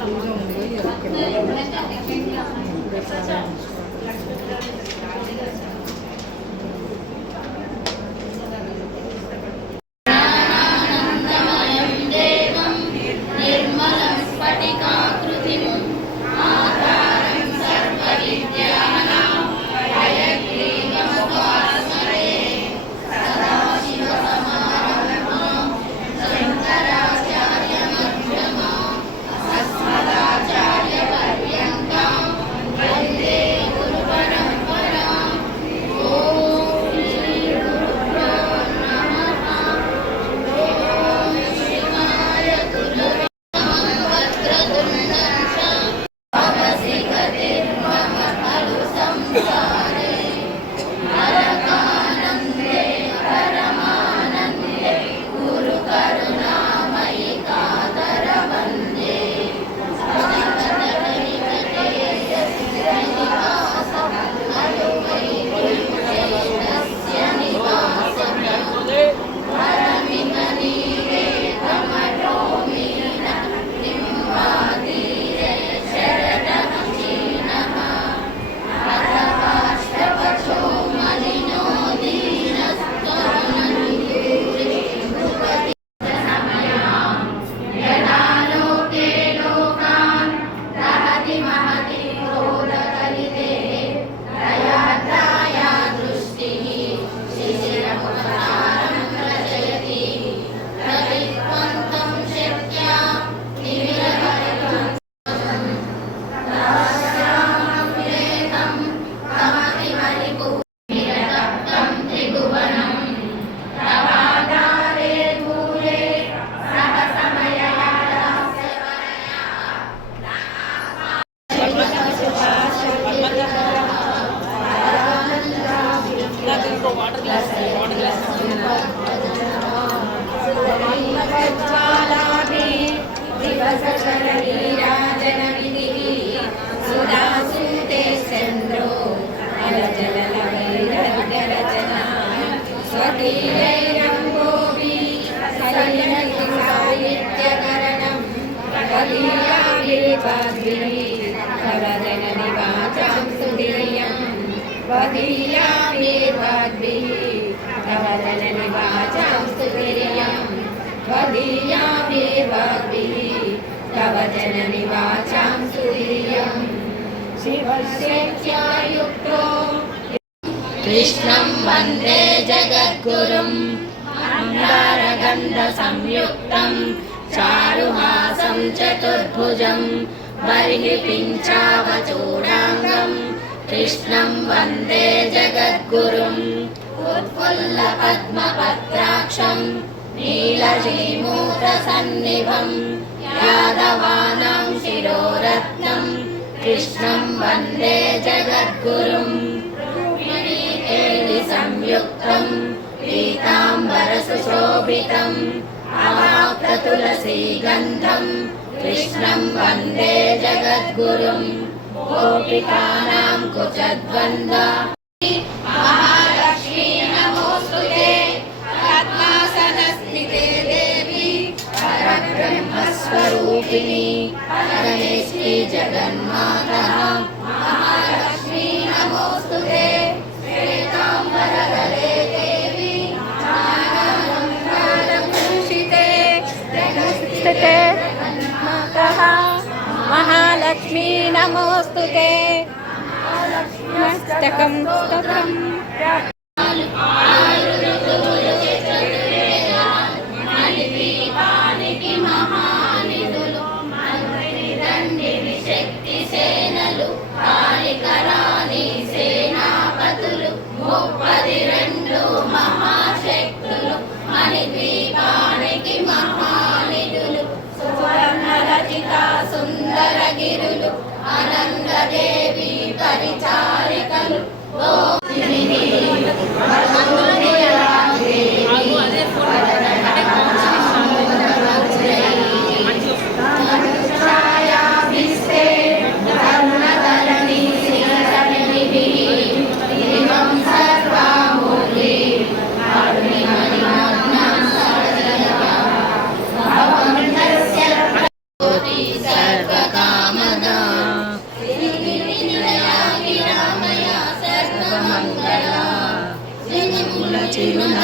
పూజ ఉంది అక్కడ ఇప్పుడే ప్రారంభించుకోవాలి. कृष्णं वन्दे जगद्गुरुं मन्दारगन्धसंयुक्तं चारुहासं चतुर्भुजं बर्हिपिञ्चावचूडाङ्गं कृष्णं वन्दे जगद्गुरुम् उत्फुल्लपद्मपत्राक्षं नीलजीमूतसन्निभं यादवानां शिरोरत्नं कृष्णं वन्दे जगद्गुरुम् संयुक्तं पीताम्बरसुशोभितम् अवाप्ततुलसीगन्धं कृष्णं वन्दे जगद्गुरुं गोपिकानां कुचद्वन्द्व महालक्ष्मी नमोस्तुते पद्मासनस्थिते देवी परब्रह्मस्वरूपिणी गणेशी जगन्माता महालक्ष्मी नमोस्तुते श्वेताम्बरधरे देवी ज्ञानालङ्कारभूषिते जगत्स्थिते जगन्मातः महालक्ष्मी नमोस्तुते मस्तकं स्तकम् మహాశక్తులు మణిద్వీపానికి మహానిధులు సువర్ణరచిత సుందరగిరులు అనంతదేవి పరిచారికలు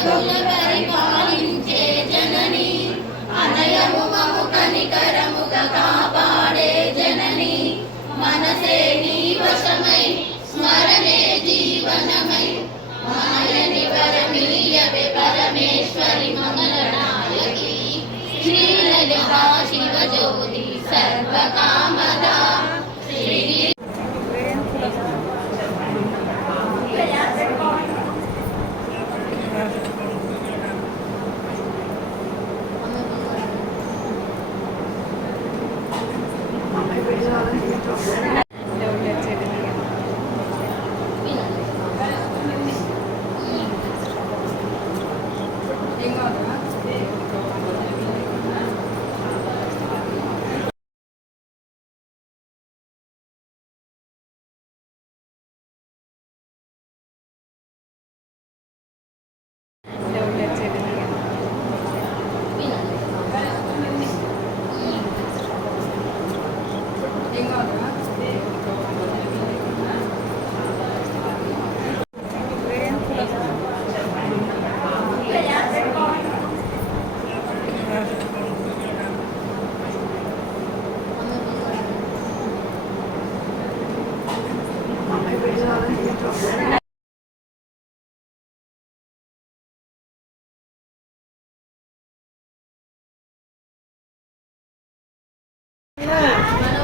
జగముల పరిపాలించే జనని అనయము మము కనికరముగా కాపాడే జనని మనసే నీ వశమై స్మరణే జీవనమై మాయని వరమీయవే పరమేశ్వరి మంగళనాయకి శ్రీలలితా శివజ్యోతి సర్వకామదా శ్రీ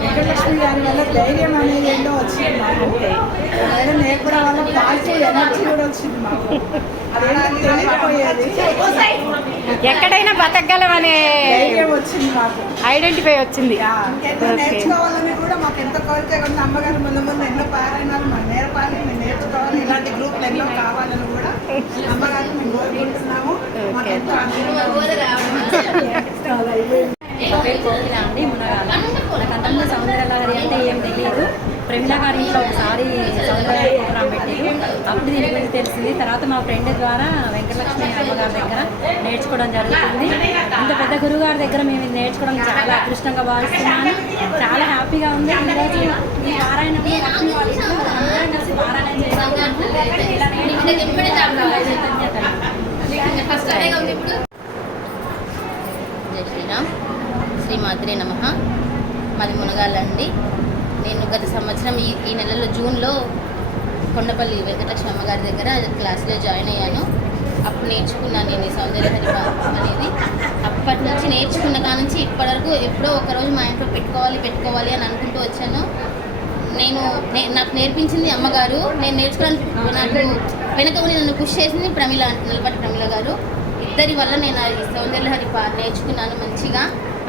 వెంకటలక్ష్మి గారి వల్ల ధైర్యం అనేది ఏంటో వచ్చింది మాకు. ధైర్యం నేర్పడం వల్ల పాజిటివ్ ఎనర్జీ కూడా వచ్చింది మాకు. అదేంటో తెలియకపోయేది. ఎక్కడైనా బతకగలమనే ధైర్యం వచ్చింది మాకు. ఐడెంటిఫై వచ్చింది. ఇంకెన్నో నేర్చుకోవాలని కూడా మాకు ఎంతో కోరిక ఉంది. అమ్మగారు ముందు ముందు ఎన్నో పారాయణాలు మాకు నేర్పాలి, మేము నేర్చుకోవాలి, ఇలాంటి గ్రూప్లు ఎన్నో కావాలని కూడా అమ్మగారు మేము కోరుకుంటున్నాము. మాకు ఎంతో నా పేరు కోకిల అండి, మునగాల. నాకు అంతకుముందు సౌందర్యలహరి అంటే ఏం తెలియదు. ప్రమిళ గారి ఇంట్లో ఒకసారి సౌందర్య ప్రోగ్రాం పెట్టారు, అప్పుడు దీని గురించి తెలిసింది. తర్వాత మా ఫ్రెండ్ ద్వారా వెంకటలక్ష్మి అమ్మగారి దగ్గర నేర్చుకోవడం జరుగుతుంది. ఇంత పెద్ద గురుగారి దగ్గర మేము ఇది నేర్చుకోవడం చాలా అదృష్టంగా భావిస్తున్నాను. చాలా హ్యాపీగా ఉంది. ఈరోజు ఈ పారాయణంలో లక్ష్మి వాళ్ళ ఇంట్లో అందరం కలిసి పారాయణం చేసుకుంటున్నాము. ఇలా జై శ్రీరామ్. శ్రీమాత్రే నమః. మాది మునగాలండి. నేను గత సంవత్సరం ఈ నెలలో జూన్లో కొండపల్లి వెంకటలక్ష్మి అమ్మగారి దగ్గర క్లాస్లో జాయిన్ అయ్యాను. అప్పుడు నేర్చుకున్నాను నేను ఈ సౌందర్యలహరి అనేది. అప్పటి నుంచి నేర్చుకున్న కాడ నుంచి ఇప్పటివరకు ఎప్పుడో ఒకరోజు మా ఇంట్లో పెట్టుకోవాలి అని అనుకుంటూ వచ్చాను. నాకు నేర్పించింది అమ్మగారు. నేను నేర్చుకోవడానికి నాకు వెనక ఉండి నన్ను పుష్ చేసింది నల్లపాటి ప్రమిళ గారు. ఇద్దరి వల్ల నేను ఈ సౌందర్యలహరి నేర్చుకున్నాను మంచిగా.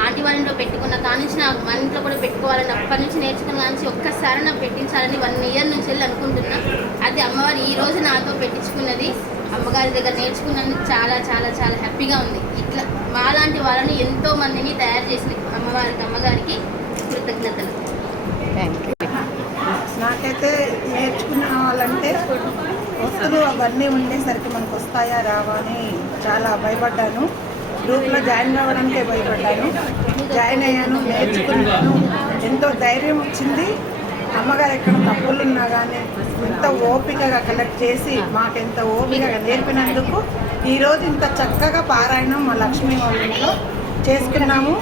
ఆంటీ వాళ్ళ ఇంట్లో పెట్టుకున్న కాడి నుంచి నాకు మన ఇంట్లో కూడా పెట్టుకోవాలని అప్పటి నుంచి నేర్చుకున్న కాడి నుంచి ఒక్కసారి నాకు పెట్టించాలని 1 ఇయర్ నుంచి వెళ్ళి అనుకుంటున్నా. అది అమ్మవారు ఈ రోజు నాతో పెట్టించుకున్నది. అమ్మగారి దగ్గర నేర్చుకున్నందుకు చాలా చాలా చాలా హ్యాపీగా ఉంది. ఇట్లా మాలాంటి వాళ్ళని ఎంతో మందిని తయారు చేసిన అమ్మగారికి కృతజ్ఞతలు. నాకైతే నేర్చుకున్న వాళ్ళంటే వస్తువులు అవన్నీ ఉండేసరికి మనకు వస్తాయా రావా అని చాలా భయపడ్డాను. గ్రూప్లో జాయిన్ కావడానికే భయపడ్డాను. జాయిన్ అయ్యాను, నేర్చుకున్నాను, ఎంతో ధైర్యం వచ్చింది. అమ్మగారు ఎక్కడ తప్పులు ఉన్నా కానీ ఎంతో ఓపికగా కలెక్ట్ చేసి మాకెంత ఓపికగా నేర్పినందుకు ఈరోజు ఇంత చక్కగా పారాయణం మా లక్ష్మీ వాళ్ళ ఇంట్లో చేసుకున్నాము.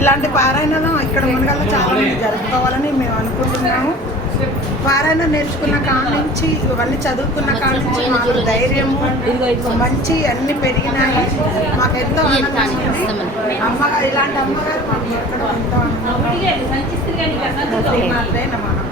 ఇలాంటి పారాయణం ఇక్కడ మునగాల్లో చాలా మంది జరుపుకోవాలని మేము అనుకుంటున్నాము. పారాయణం నేర్చుకున్న కాడ నుంచి ఇవన్నీ చదువుకున్న కాడ నుంచి మాకు ధైర్యము మంచి అన్ని పెరిగినాయి. మాకు ఎంతో అమ్మగారు ఇలాంటి అమ్మగారు మాకు ఎక్కడ ఎంతో మాత్రమే నమః.